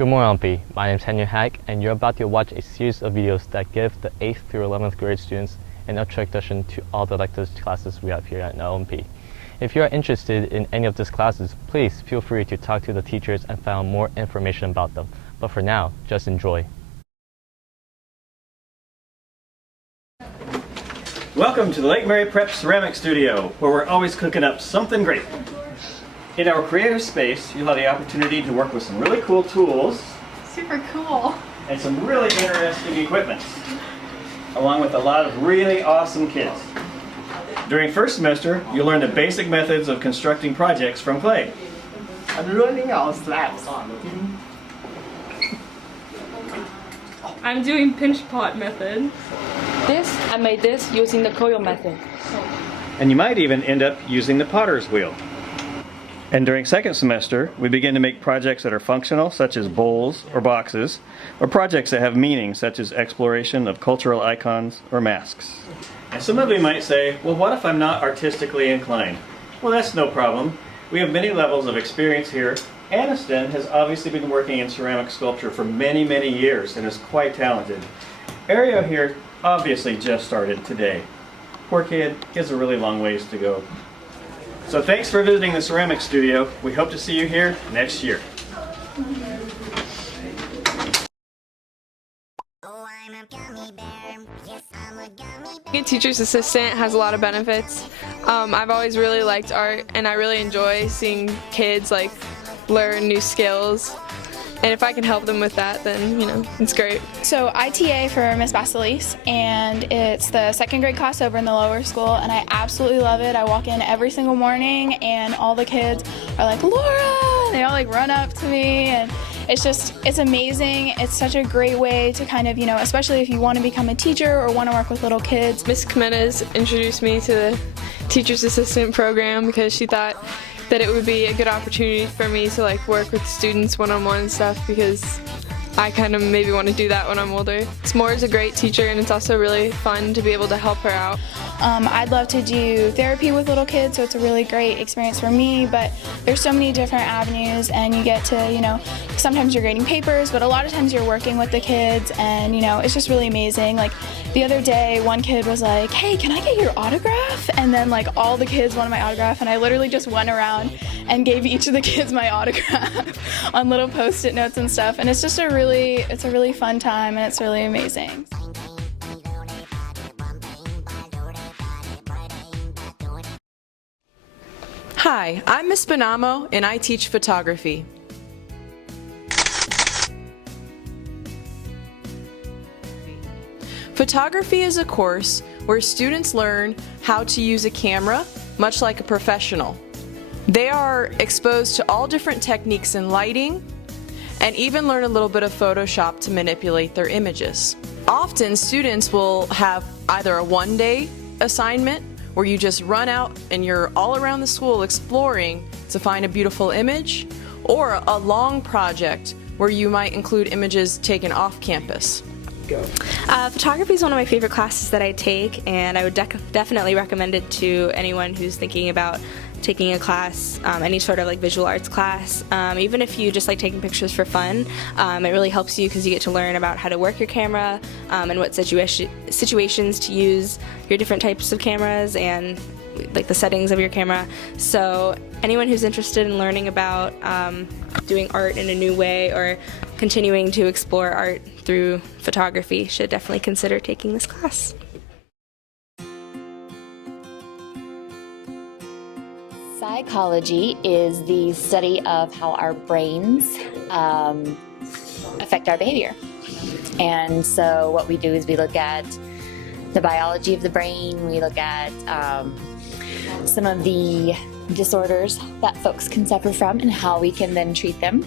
Good morning, LMP. My name is Henry Hack, and you're about to watch a series of videos that give the 8th through 11th grade students an introduction to all the electives classes we have here at LMP. If you are interested in any of these classes, please feel free to talk to the teachers and find out more information about them. But for now, just enjoy. Welcome to the Lake Mary Prep Ceramic Studio, where we're always cooking up something great. In our creative space, you'll have the opportunity to work with some really cool tools. Super cool. And some really interesting equipment, along with a lot of really awesome kids. During first semester, you'll learn the basic methods of constructing projects from clay. I'm running out of slabs. I'm doing pinch pot method. I made this using the coil method. And you might even end up using the potter's wheel. And during second semester, we begin to make projects that are functional, such as bowls or boxes, or projects that have meaning, such as exploration of cultural icons or masks. And some of you might say, well, what if I'm not artistically inclined? Well, that's no problem. We have many levels of experience here. Aniston has obviously been working in ceramic sculpture for many, many years and is quite talented. Ario here obviously just started today. Poor kid, he has a really long ways to go. So thanks for visiting the ceramic studio. We hope to see you here next year. Being a teacher's assistant has a lot of benefits. I've always really liked art, and I really enjoy seeing kids learn new skills. And if I can help them with that, then, it's great. So I TA for Miss Basilis, and it's the second grade class over in the lower school, and I absolutely love it. I walk in every single morning, and all the kids are like, Laura! And they all run up to me, and it's amazing. It's such a great way to kind of, especially if you want to become a teacher or want to work with little kids. Miss Jimenez introduced me to the teacher's assistant program because she thought that it would be a good opportunity for me to work with students one-on-one and stuff, because I kind of maybe want to do that when I'm older. S'more's a great teacher, and it's also really fun to be able to help her out. I'd love to do therapy with little kids, so it's a really great experience for me, but there's so many different avenues, and you get to, sometimes you're grading papers, but a lot of times you're working with the kids, and, it's just really amazing. The other day, one kid was like, hey, can I get your autograph? And then all the kids wanted my autograph, and I literally just went around and gave each of the kids my autograph on little post-it notes and stuff, and it's just a really fun time, and it's really amazing. Hi, I'm Miss Benamo, and I teach photography. Photography is a course where students learn how to use a camera, much like a professional. They are exposed to all different techniques in lighting, and even learn a little bit of Photoshop to manipulate their images. Often, students will have either a one-day assignment where you just run out and you're all around the school exploring to find a beautiful image, or a long project where you might include images taken off campus. Photography is one of my favorite classes that I take, and I would definitely recommend it to anyone who's thinking about taking a class, any sort of visual arts class. Even if you just like taking pictures for fun, it really helps you because you get to learn about how to work your camera and what situations to use your different types of cameras and the settings of your camera. So anyone who's interested in learning about doing art in a new way or continuing to explore art through photography should definitely consider taking this class. Psychology is the study of how our brains affect our behavior. And so what we do is we look at the biology of the brain, we look at some of the disorders that folks can suffer from and how we can then treat them.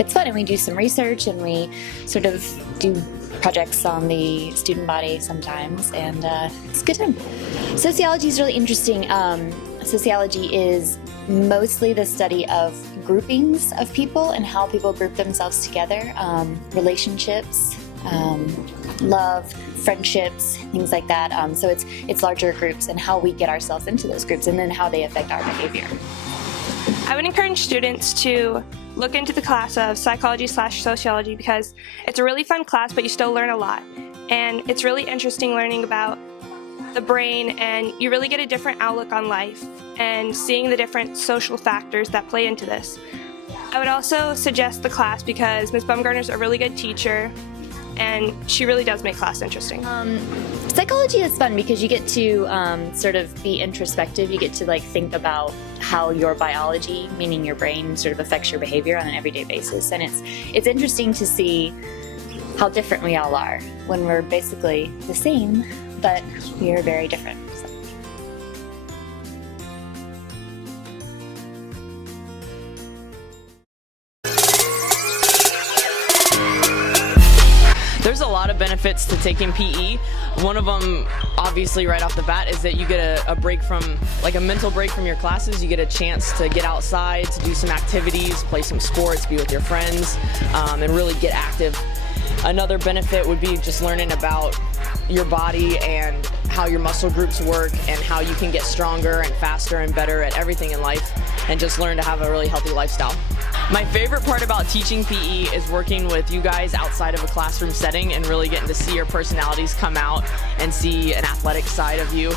It's fun, and we do some research, and we sort of do projects on the student body sometimes, and it's a good time. Sociology is really interesting. Sociology is mostly the study of groupings of people and how people group themselves together, relationships, love, friendships, things like that. So it's larger groups and how we get ourselves into those groups and then how they affect our behavior. I would encourage students to look into the class of psychology/sociology because it's a really fun class, but you still learn a lot. And it's really interesting learning about the brain, and you really get a different outlook on life and seeing the different social factors that play into this. I would also suggest the class because Ms. Bumgarner's a really good teacher, and she really does make class interesting. Psychology is fun because you get to sort of be introspective. You get to like think about how your biology, meaning your brain, sort of affects your behavior on an everyday basis. And it's interesting to see how different we all are when we're basically the same, but we are very different. So. There's a lot of benefits to taking PE. One of them, obviously right off the bat, is that you get a break from, like a mental break from your classes. You get a chance to get outside, to do some activities, play some sports, be with your friends, and really get active. Another benefit would be just learning about your body and how your muscle groups work and how you can get stronger and faster and better at everything in life and just learn to have a really healthy lifestyle. My favorite part about teaching PE is working with you guys outside of a classroom setting and really getting to see your personalities come out and see an athletic side of you.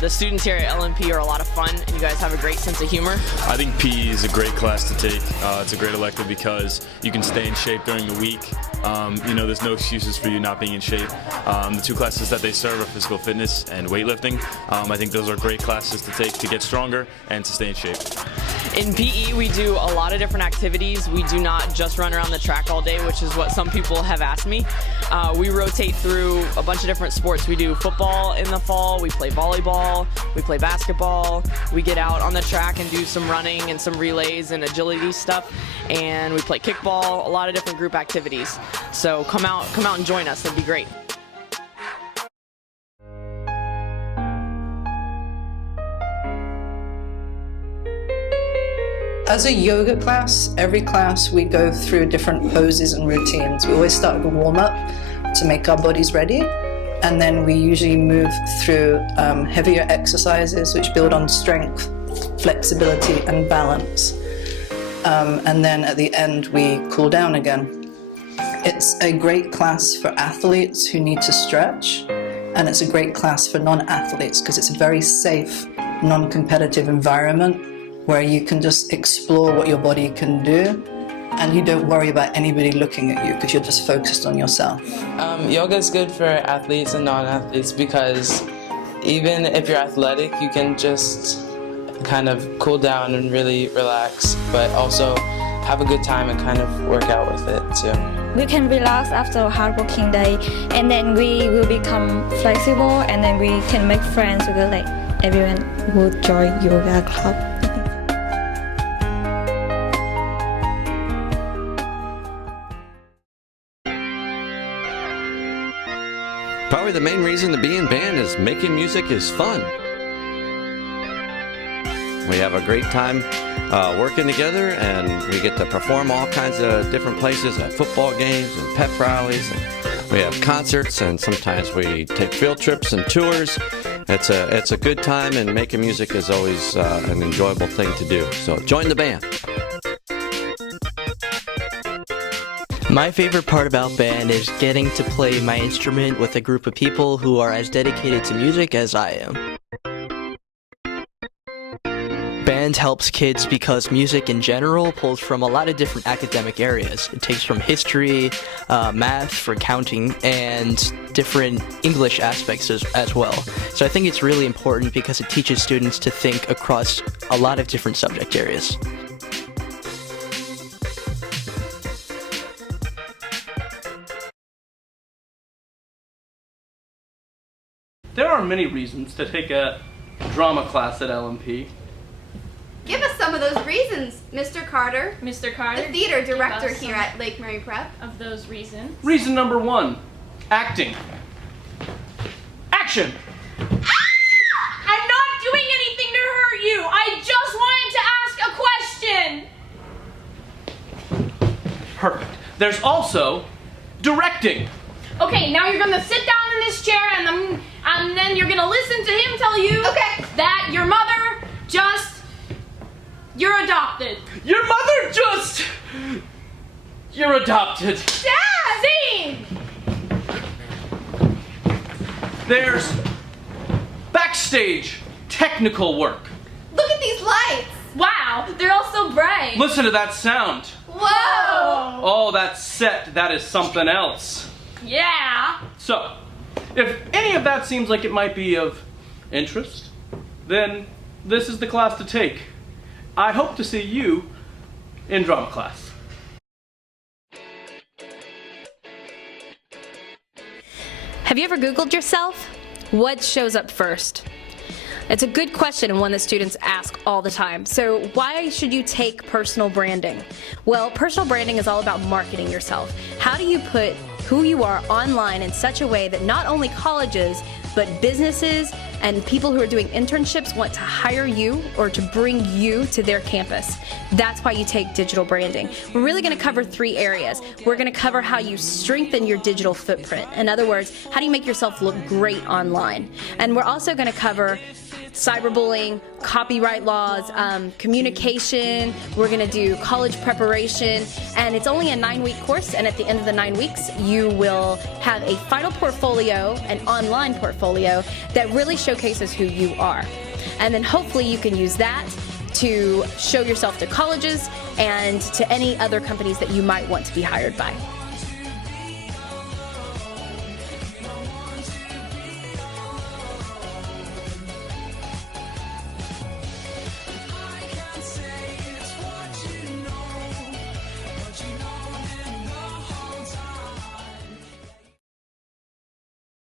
The students here at LMP are a lot of fun, and you guys have a great sense of humor. I think PE is a great class to take. It's a great elective because you can stay in shape during the week. You know, there's no excuses for you not being in shape. The two classes that they serve are physical fitness and weightlifting. I think those are great classes to take to get stronger and to stay in shape. In PE, we do a lot of different activities. We do not just run around the track all day, which is what some people have asked me. We rotate through a bunch of different sports. We do football in the fall, we play volleyball, we play basketball, we get out on the track and do some running and some relays and agility stuff, and we play kickball, a lot of different group activities. So come out and join us, it'd be great. As a yoga class, every class we go through different poses and routines. We always start with a warm-up to make our bodies ready, and then we usually move through heavier exercises which build on strength, flexibility and balance. And then at the end we cool down again. It's a great class for athletes who need to stretch, and it's a great class for non-athletes because it's a very safe, non-competitive environment where you can just explore what your body can do and you don't worry about anybody looking at you because you're just focused on yourself. Yoga is good for athletes and non-athletes because even if you're athletic, you can just kind of cool down and really relax, but also have a good time and kind of work out with it too. We can relax after a hard working day, and then we will become flexible, and then we can make friends with like everyone who join yoga club. Probably the main reason to be in band is making music is fun. We have a great time working together, and we get to perform all kinds of different places at football games and pep rallies. And we have concerts, and sometimes we take field trips and tours. It's a good time, and making music is always an enjoyable thing to do. So join the band. My favorite part about band is getting to play my instrument with a group of people who are as dedicated to music as I am. Band helps kids because music in general pulls from a lot of different academic areas. It takes from history, math for counting, and different English aspects as well. So I think it's really important because it teaches students to think across a lot of different subject areas. There are many reasons to take a drama class at LMP. Give us some of those reasons, Mr. Carter. Mr. Carter, the theater director give us here some at Lake Mary Prep. Of those reasons. Reason number 1, acting. Action! I'm not doing anything to hurt you. I just wanted to ask a question. Perfect. There's also directing. Okay, now you're gonna sit down in this chair and then you're gonna listen to him tell you that your mother just You're adopted. Your mother just... You're adopted. Dad! Scene! There's backstage technical work. Look at these lights. Wow, they're all so bright. Listen to that sound. Whoa! Oh, that set, that is something else. Yeah. So, if any of that seems like it might be of interest, then this is the class to take. I hope to see you in drama class. Have you ever Googled yourself? What shows up first? It's a good question and one that students ask all the time. So why should you take personal branding? Well, personal branding is all about marketing yourself. How do you put who you are online in such a way that not only colleges, but businesses and people who are doing internships want to hire you or to bring you to their campus? That's why you take digital branding. We're really going to cover 3 areas. We're going to cover how you strengthen your digital footprint. In other words, how do you make yourself look great online? And we're also going to cover cyberbullying, copyright laws, communication. We're going to do college preparation, and it's only a 9-week course, and at the end of the 9 weeks you will have a final portfolio, an online portfolio that really showcases who you are. And then hopefully you can use that to show yourself to colleges and to any other companies that you might want to be hired by.